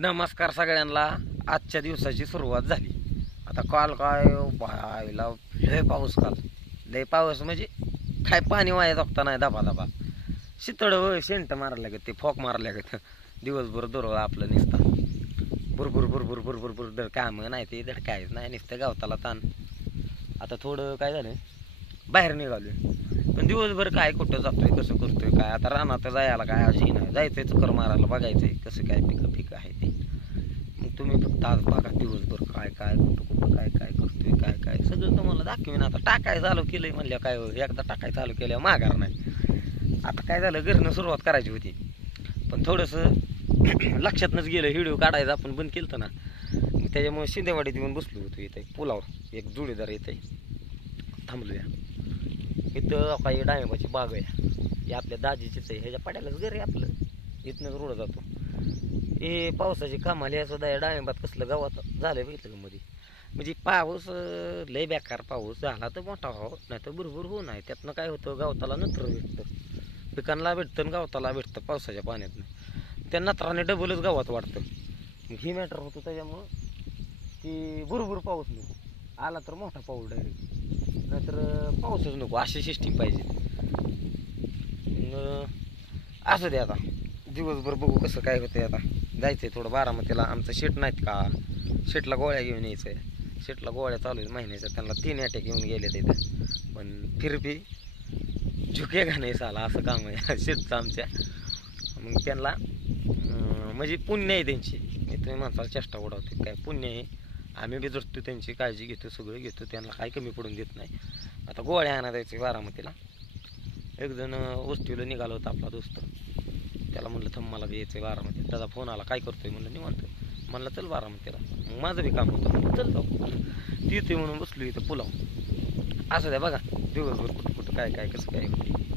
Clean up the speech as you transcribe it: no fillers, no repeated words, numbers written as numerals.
नमस्कार सगळ्यांना. आजच्या दिवसाची सुरुवात झाली. आता काल काय बायला लय पाऊस, काल लय पाऊस म्हणजे काय पाणी वाया जगता नाही. दबा दबा शितळ शेंट मारल्या गं, ते फॉक मारल्या गं. दिवसभर दुरळ आपलं निसता भुरभुर भुरभुर भुरभुर भुर दर काम नाही, ते दर काहीच नाही, नुसतं गावताला ताण. आता थोडं काय झालं, बाहेर निघालोय, पण दिवसभर काय कुठं जातोय, कसं करतोय काय. आता रानात जायला काय आजी नाही, जायचंय चक्कर मारायला, बघायचंय कसं काय पिकं आहे ते. मग तुम्ही फक्त आज बघा दिवसभर काय काय कुठं कुठं काय काय करतोय, काय काय सगळं तुम्हाला दाखवीन. आता टाकाय चालू केलंय म्हणल्या काय एकदा टाकाय चालू केल्या माघार नाही. आता काय झालं, घरनं सुरुवात करायची होती, पण थोडंसं लक्षातनंच गेलं. व्हिडिओ काढायचं आपण बंद केलं ना, त्याच्यामुळे शिंदेवाडीत येऊन बसलो होतो. इथे पुलावर एक जोडीदार येते, थांबलोया. इथं काही डाळिंबाची बाग आहे, हे आपल्या दाजीचीच आहे. ह्याच्या पाड्यालाच घर आहे आपलं, इथनंच रोड जातो. हे पावसाची कामाला या सुद्धा या डाळिंबात कसलं गावात झालं बघितलं मध्ये. म्हणजे पाऊस लय बेकार पाऊस झाला तर मोठा व्हावं, नाही तर भरपूर होऊ नाही. त्यातनं काय होतं, गावताला नत्र भेटतं, पिकांना भेटतं आणि गावताला भेटतं पावसाच्या पाण्यातनं. त्या नत्राने डबलच गावात वाढतं. ही मॅटर होतं, त्याच्यामुळं की भरपूर पाऊस नको, आला तर मोठा पाऊस डायरेक्ट, नाहीतर पाऊसच नको, अशी सिस्टीम पाहिजे. असं दे, आता दिवसभर बघू कसं काय होतंय. आता जायचंय थोडं बारामतीला, आमचं शेट नाहीत का, शेटला गोळ्या घेऊन यायचंय. शेटला गोळ्या चालू आहेत महिन्याच्या, त्यांना 3 अटॅक येऊन गेले तिथं, पण फिरपी झुके का नाही साला, असं काम आहे शेटचं आमच्या. मग त्यांना म्हणजे पुण्य आहे त्यांची, मी तुम्ही माणसाला चेष्टा उडवते, काय पुण्य आहे. आम्ही बी जसतो, त्यांची काळजी घेतो, सगळं घेतो, त्यांना काही कमी पडून देत नाही. आता गोळ्या आणा जायचं बारामतीला. एक जण वस्तीला निघाला होता आपला दोस्त, त्याला म्हणलं थांब मला बी यायचं बारामतीला. त्याचा फोन आला, काय करतोय म्हणलं, निवांत. म्हणलं चल बारामतीला. मग माझं बी काम होतं, म्हणलं चल जाऊ. ती येते म्हणून बसलो इथं पुलाव. असं द्या बघा दिवसभर कुठं कुठं काय काय कसं काय होते.